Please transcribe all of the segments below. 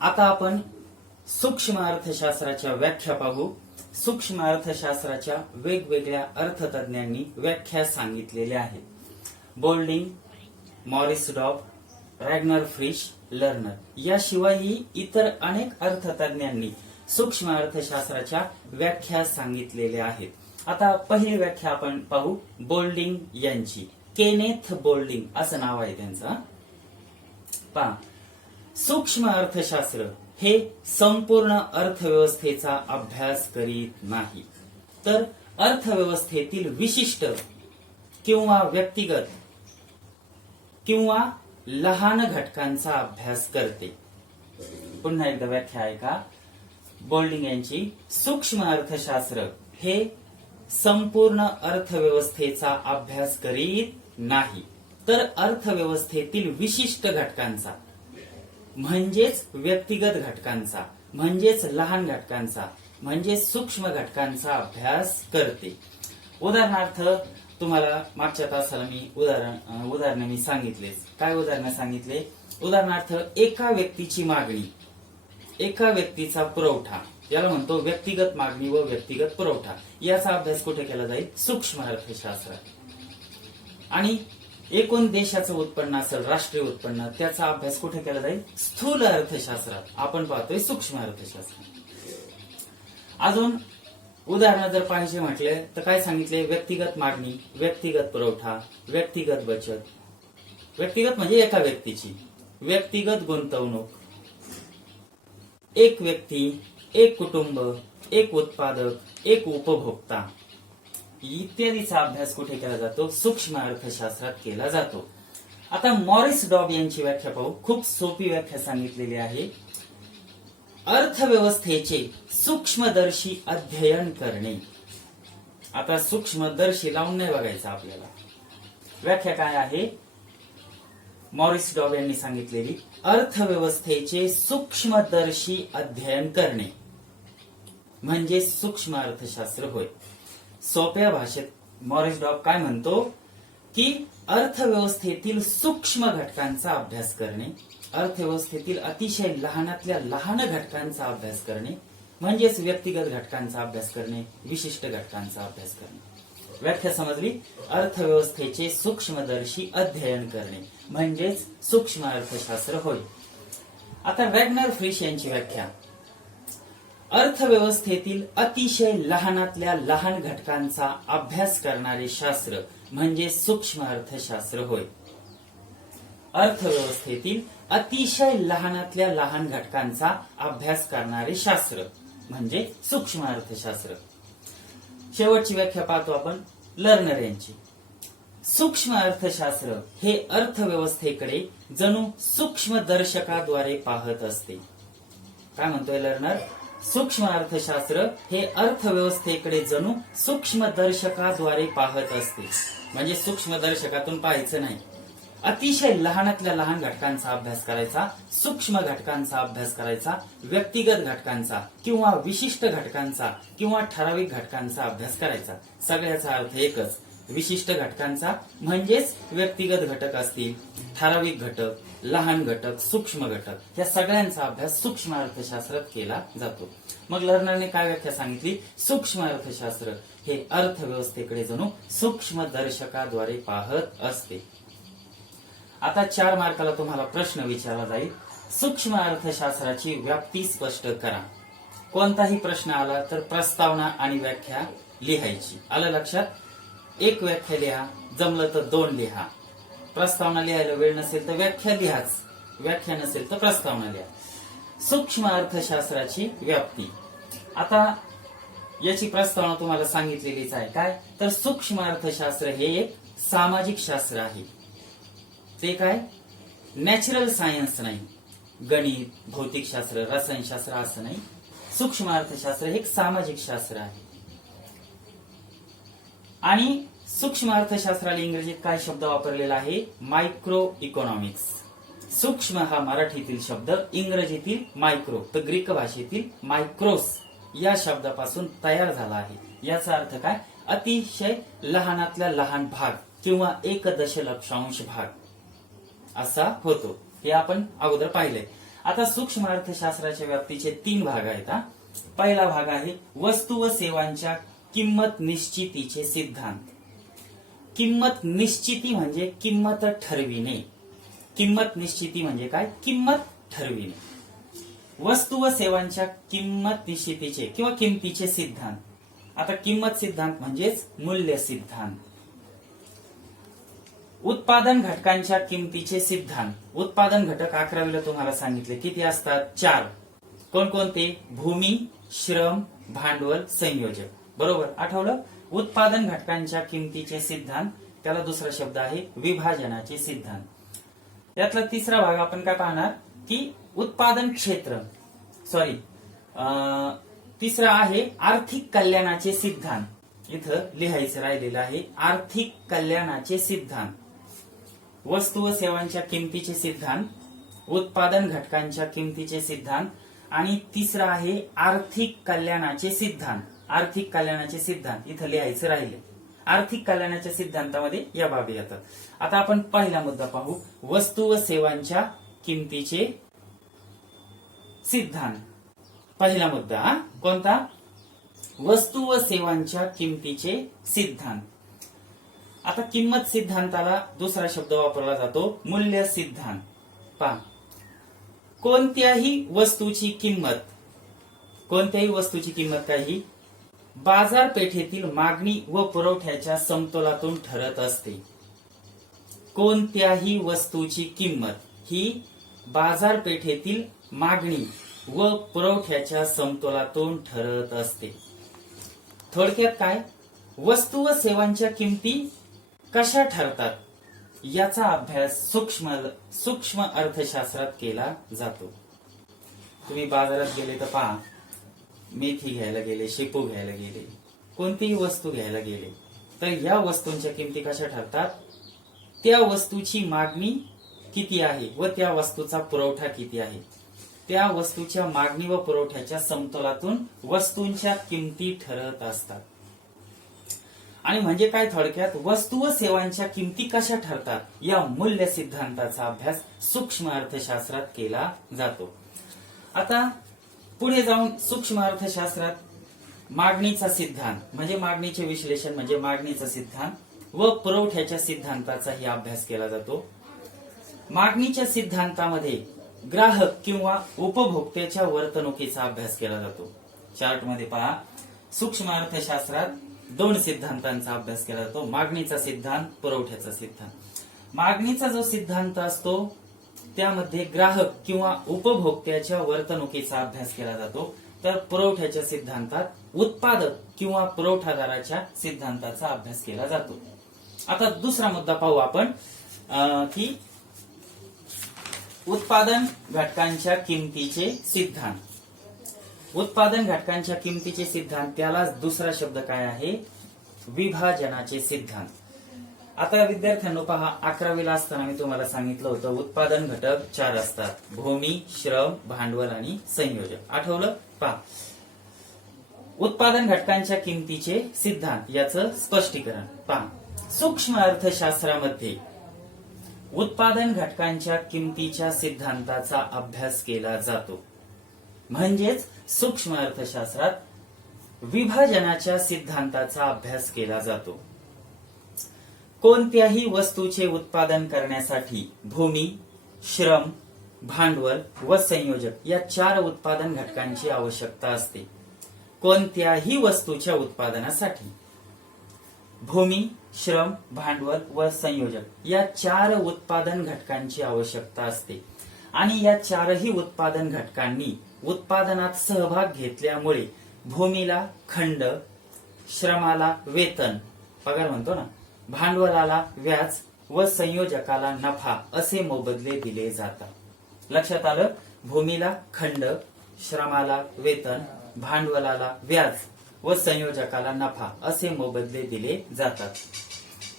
आता आपण सूक्ष्म अर्थशास्त्राच्या व्याख्या पाहू। सूक्ष्म अर्थशास्त्राच्या वेगवेगळ्या अर्थतज्ञांनी व्याख्या सांगितलेल्या आहेत। बोल्डिंग, मॉरिस डॉब, रॅग्नर फ्रिश, लर्नर याशिवायही इतर अनेक अर्थतज्ञांनी सूक्ष्म अर्थशास्त्राच्या व्याख्या सांगितलेल्या आहेत। आता पहिली व्याख्या आपण पाहू बोल्डिंग यांची। केनेथ बोल्डिंग असं नाव आहे त्यांचं। पहा, सूक्ष्म अर्थशास्त्र हे संपूर्ण अर्थव्यवस्थेचा अभ्यास करीत नाही, तर अर्थव्यवस्थेतील विशिष्ट किंवा व्यक्तिगत किंवा लहान घटकांचा अभ्यास करते। पुन्हा एकदा व्याख्या आहे का बोल्डिंग यांची। सूक्ष्म अर्थशास्त्र हे संपूर्ण अर्थव्यवस्थेचा अभ्यास करीत नाही, तर अर्थव्यवस्थेतील विशिष्ट घटकांचा म्हणजेच व्यक्तिगत घटकांचा म्हणजेच लहान घटकांचा म्हणजेच सूक्ष्म घटकांचा अभ्यास करते। उदाहरणार्थ तुम्हाला मागच्या तासाला मी उदाहरण मी सांगितलेच। काय उदाहरण सांगितले? उदाहरणार्थ एका व्यक्तीची मागणी, एका व्यक्तीचा पुरवठा, याला म्हणतो व्यक्तिगत मागणी व व्यक्तिगत पुरवठा, याचा अभ्यास कुठे केला जाईल? सूक्ष्म अर्थशास्त्रात। आणि एकूण देशाचं उत्पन्न असेल, राष्ट्रीय उत्पन्न, त्याचा अभ्यास कुठे केला जाईल? स्थूल अर्थशास्त्रात। आपण पाहतोय सूक्ष्म अर्थशास्त्र। अजून उदाहरण जर पाहिजे म्हटले तर काय सांगितले? व्यक्तिगत मागणी, व्यक्तिगत पुरवठा, व्यक्तिगत बचत, व्यक्तिगत म्हणजे एका व्यक्तीची, व्यक्तिगत गुंतवणूक, एक व्यक्ती, एक कुटुंब, एक उत्पादक, एक उपभोक्ता इत्यादीचा अभ्यास कुठे केला जातो? सूक्ष्म अर्थशास्त्रात केला जातो। आता मॉरिस डॉब यांची व्याख्या पाहू। खूप सोपी व्याख्या सांगितलेली आहे। अर्थव्यवस्थेचे सूक्ष्मदर्शी अध्ययन करणे। आता सूक्ष्मदर्शी लावून नाही बघायचं आपल्याला। व्याख्या काय आहे मॉरिस डॉब यांनी सांगितलेली? अर्थव्यवस्थेचे सूक्ष्मदर्शी अध्ययन करणे म्हणजे सूक्ष्म अर्थशास्त्र होय। सोप्या भाषेत मॉरिस डॉब काय म्हणतो की अर्थव्यवस्थेतील सूक्ष्म घटकांचा अभ्यास करणे, अर्थव्यवस्थेतील अतिशय लहानातल्या लहान घटकांचा अभ्यास करणे म्हणजेच व्यक्तिगत घटकांचा अभ्यास करणे, विशिष्ट घटकांचा अभ्यास करणे। व्याख्या समजली? अर्थव्यवस्थेचे सूक्ष्मदर्शी अध्ययन करणे म्हणजेच सूक्ष्म अर्थशास्त्र होय। आता रॅग्नर फ्रिश यांची व्याख्या। अर्थव्यवस्थेतील अतिशय लहानातल्या लहान घटकांचा अभ्यास करणारे शास्त्र म्हणजे सूक्ष्म अर्थशास्त्र होय। अर्थव्यवस्थेतील अतिशय लहानातल्या लहान घटकांचा अभ्यास करणारे शास्त्र म्हणजे सूक्ष्म अर्थशास्त्र। शेवटची व्याख्या पाहतो आपण लर्नर यांची। सूक्ष्म अर्थशास्त्र हे अर्थव्यवस्थेकडे जणू सूक्ष्मदर्शकाद्वारे पाहत असते। काय म्हणतोय लर्नर? सूक्ष्म अर्थशास्त्र हे अर्थव्यवस्थेकडे जणू सूक्ष्मदर्शकाद्वारे पाहत असते, म्हणजे सूक्ष्मदर्शकातून पाहायचं नाही, अतिशय लहानातल्या लहान घटकांचा अभ्यास करायचा, सूक्ष्म घटकांचा अभ्यास करायचा, व्यक्तिगत घटकांचा किंवा विशिष्ट घटकांचा किंवा ठराविक घटकांचा अभ्यास करायचा। सगळ्याचा अर्थ एकच, विशिष्ट घटकांचा म्हणजेच व्यक्तिगत घटक असतील, ठराविक घटक, लहान घटक, सूक्ष्म घटक, या सगळ्यांचा अभ्यास सूक्ष्म अर्थशास्त्रात केला जातो। मग लर्नरने काय व्याख्या सांगितली? सूक्ष्म अर्थशास्त्र हे अर्थव्यवस्थेकडे जणू सूक्ष्मदर्शकाद्वारे पाहत असते। आता 4 मार्काला तुम्हाला प्रश्न विचारला जाईल। सूक्ष्म अर्थशास्त्राची व्याप्ती स्पष्ट करा। कोणताही प्रश्न आला तर प्रस्तावना आणि व्याख्या लिहायची। आलं लक्षात? एक व्याख्या लिहा, जमलं तर 2 लिहा। प्रस्तावना लिहायला वेळ नसेल तर व्याख्या लिहाच, व्याख्या नसेल तर प्रस्तावना लिहा। सूक्ष्म अर्थशास्त्राची व्याप्ती। आता याची प्रस्तावना तुम्हाला सांगितलेलीच आहे। काय तर सूक्ष्म अर्थशास्त्र हे एक सामाजिक शास्त्र आहे। ते काय नॅचरल सायन्स नाही, गणित, भौतिकशास्त्र, रसायनशास्त्र असं नाही। सूक्ष्म अर्थशास्त्र हे एक सामाजिक शास्त्र आहे। आणि सूक्ष्म अर्थशास्त्राला इंग्रजीत काय शब्द वापरलेला आहे? Micro economics. सूक्ष्म हा मराठीतील शब्द, इंग्रजीतील मायक्रो तर ग्रीक भाषेतील मायक्रोस या शब्दापासून तयार झाला आहे। याचा अर्थ काय? अतिशय लहानातला लहान भाग किंवा 1 दशलक्षांश भाग असा होतो। हे आपण अगोदर पाहिलंय। आता सूक्ष्म अर्थशास्त्राच्या व्याप्तीचे 3 भाग आहेत. पहिला भाग आहे वस्तू व सेवांच्या किंमत निश्चितीचे सिद्धांत. किंमत निश्चिती म्हणजे किंमत ठरविणे. किंमत निश्चिती म्हणजे काय? किंमत ठरविणे. वस्तू व सेवांच्या किंमत निश्चितीचे किंवा किमतीचे सिद्धांत. आता किंमत सिद्धांत म्हणजेच मूल्य सिद्धांत. उत्पादन घटकांच्या किमतीचे सिद्धांत. उत्पादन घटक 11वीला तुम्हाला सांगितले किती असतात? 4. कोणकोणते? भूमी, श्रम, भांडवल, संयोजक. बरोबर, आठवलं? उत्पादन घटकांच्या किमतीचे सिद्धांत, त्याला दुसरा शब्द आहे विभाजनाचे सिद्धांत. यातला तिसरा भाग आपण काय पाहणार की उत्पादन क्षेत्र, तिसरा आहे आर्थिक कल्याणाचे सिद्धांत. इथं लिहायचं राहिलेलं आहे आर्थिक कल्याणाचे सिद्धांत. वस्तू व सेवांच्या किमतीचे सिद्धांत, उत्पादन घटकांच्या किमतीचे सिद्धांत आणि तिसरा आहे आर्थिक कल्याणाचे सिद्धांत. आर्थिक कल्याणाचे सिद्धांत इथं लिहायचं राहिले. आर्थिक कल्याणाच्या सिद्धांतामध्ये या बाबी येतात. आता आपण पहिला मुद्दा पाहू, वस्तू व सेवांच्या किमतीचे सिद्धांत. पहिला मुद्दा कोणता? वस्तू व सेवांच्या किमतीचे सिद्धांत. आता किंमत सिद्धांताला दुसरा शब्द वापरला जातो मूल्य सिद्धांत. पहा, कोणत्याही वस्तूची किंमत काही बाजारपेठेतील मागणी व पुरवठ्याच्या समतोलातून ठरत असते. कोणत्याही वस्तूची किंमत ही बाजारपेठेतील मागणी व पुरवठ्याच्या समतोलातून ठरत असते. थोडक्यात काय? वस्तू व सेवांच्या किमती कशा ठरतात याचा अभ्यास सूक्ष्म अर्थशास्त्रात केला जातो. तुम्ही बाजारात गेले तर पहा, मेथी घ्यायला गेले, शेपू घ्यायला गेले, कोणतीही वस्तू घ्यायला गेले तर या वस्तूंच्या किमती कशा ठरतात? त्या वस्तूची मागणी किती आहे व त्या वस्तूचा पुरवठा किती आहे. त्या वस्तूच्या मागणी व पुरवठ्याच्या समतोलातून वस्तूंच्या किमती ठरत असतात. आणि म्हणजे काय? थोडक्यात वस्तू व सेवांच्या किमती कशा ठरतात या मूल्य सिद्धांताचा अभ्यास सूक्ष्म अर्थशास्त्रात केला जातो. आता पुढे जाऊन सूक्ष्म अर्थशास्त्रात मागणीचा सिद्धांत म्हणजे मागणीचे विश्लेषण म्हणजे मागणीचा सिद्धांत व पुरवठ्याच्या सिद्धांताचाही अभ्यास केला जातो. मागणीच्या सिद्धांतामध्ये ग्राहक किंवा उपभोक्त्याच्या वर्तणुकीचा अभ्यास केला जातो. चार्टमध्ये पहा, सूक्ष्म अर्थशास्त्रात 2 सिद्धांतांचा अभ्यास केला जातो, मागणीचा सिद्धांत, पुरवठ्याचा सिद्धांत. मागणीचा जो सिद्धांत असतो त्यामध्ये ग्राहक किंवा उपभोक्त्याच्या वर्तणुकीचा अभ्यास केला जातो, तर पुरवठ्याच्या सिद्धांतात उत्पादक किंवा पुरवठादाराच्या सिद्धांताचा अभ्यास केला जातो. आता दुसरा मुद्दा पाहू आपण की उत्पादन घटकांच्या किमतीचे सिद्धांत. उत्पादन घटकांच्या किमतीचे सिद्धांत, त्याला दुसरा शब्द काय आहे? विभाजनाचे सिद्धांत. आता विद्यार्थ्यांनो पहा, 11वीला असताना मी तुम्हाला सांगितलं होतं उत्पादन घटक 4 असतात, भूमी, श्रम, भांडवल आणि संयोजक. आठवलं? पहा, उत्पादन घटकांच्या किमतीचे सिद्धांत याचं स्पष्टीकरण पहा. सूक्ष्म अर्थशास्त्रामध्ये उत्पादन घटकांच्या किमतीच्या सिद्धांताचा अभ्यास केला जातो. म्हणजेच सूक्ष्म अर्थशास्त्रात विभाजनाच्या सिद्धांताचा अभ्यास केला जातो. कोणत्याही वस्तूचे उत्पादन करण्यासाठी भूमी, श्रम, भांडवल व संयोजक या 4 उत्पादन घटकांची आवश्यकता असते. कोणत्याही वस्तूच्या उत्पादनासाठी भूमी, श्रम, भांडवल व संयोजक या 4 उत्पादन घटकांची आवश्यकता असते. आणि या 4ही उत्पादन घटकांनी उत्पादनात सहभाग घेतल्यामुळे भूमीला खंड, श्रमाला वेतन, पगार म्हणतो ना, भांडवलाला व्याज व संयोजकाला नफा असे मोबदले दिले जातात. लक्षात आलं? भूमीला खंड, श्रमाला वेतन, भांडवलाला व्याज व संयोजकाला नफा असे मोबदले दिले जातात.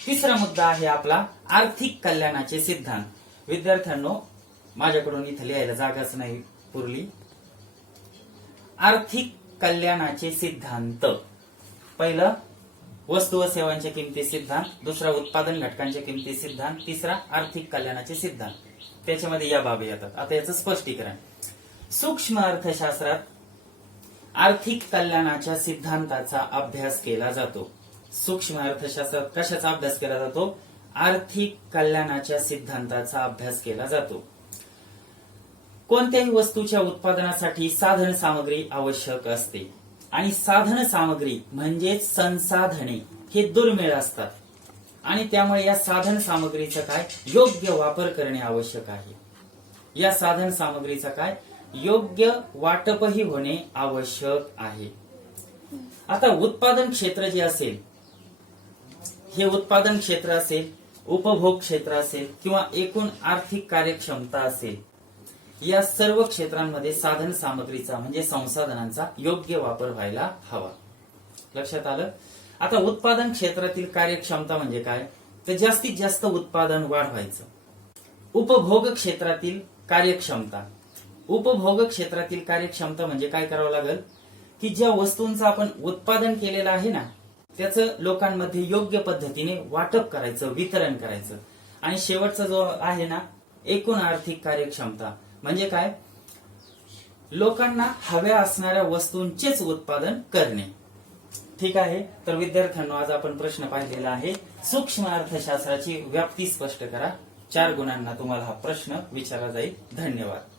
तिसरा मुद्दा आहे आपला आर्थिक कल्याणाचे सिद्धांत. विद्यार्थ्यांनो, माझ्याकडून इथं लिहायला जागाच नाही पुरली. आर्थिक कल्याणाचे सिद्धांत. पहिलं वस्तू व सेवांच्या किमती सिद्धांत, दुसरा उत्पादन घटकांच्या किमती सिद्धांत, तिसरा आर्थिक कल्याणाचे सिद्धांत. त्याच्यामध्ये या बाबी येतात. आता याचं स्पष्टीकरण. सूक्ष्म अर्थशास्त्रात आर्थिक कल्याणाच्या सिद्धांताचा अभ्यास केला जातो. सूक्ष्म अर्थशास्त्रात कशाचा अभ्यास केला जातो? आर्थिक कल्याणाच्या सिद्धांताचा अभ्यास केला जातो. कोणत्याही वस्तूच्या उत्पादनासाठी साधन सामग्री आवश्यक असते आणि साधन सामग्री म्हणजे संसाधने हे दुर्मिळ असतात आणि त्यामुळे या साधन सामग्रीचा काय योग्य वापर करणे आवश्यक आहे. या साधन सामग्रीचा काय योग्य वाटपही होणे आवश्यक आहे. आता उत्पादन क्षेत्र जे असेल, हे उत्पादन क्षेत्र असेल, उपभोग क्षेत्र असेल किंवा एकूण आर्थिक कार्यक्षमता असेल, या सर्व क्षेत्रांमध्ये साधन सामग्रीचा म्हणजे संसाधनांचा योग्य वापर व्हायला हवा. लक्षात आलं. आता उत्पादन क्षेत्रातील कार्यक्षमता म्हणजे काय, तर जास्तीत जास्त उत्पादन वाढवायचं. उपभोग क्षेत्रातील कार्यक्षमता, उपभोग क्षेत्रातील कार्यक्षमता म्हणजे काय करावं लागेल की ज्या वस्तूंचं आपण उत्पादन केलेलं आहे ना त्याचं लोकांमध्ये योग्य पद्धतीने वाटप करायचं, वितरण करायचं. आणि शेवटचा जो आहे ना एकूण आर्थिक कार्यक्षमता म्हणजे काय, लोकांना हव्या असणाऱ्या वस्तूंचेच उत्पादन करणे. ठीक आहे. तर विद्यार्थ्यांनो, आज आपण प्रश्न पाहिलेला आहे सूक्ष्म अर्थशास्त्राची व्याप्ती स्पष्ट करा. 4 गुणांना तुम्हाला हा प्रश्न विचारला जाईल. धन्यवाद.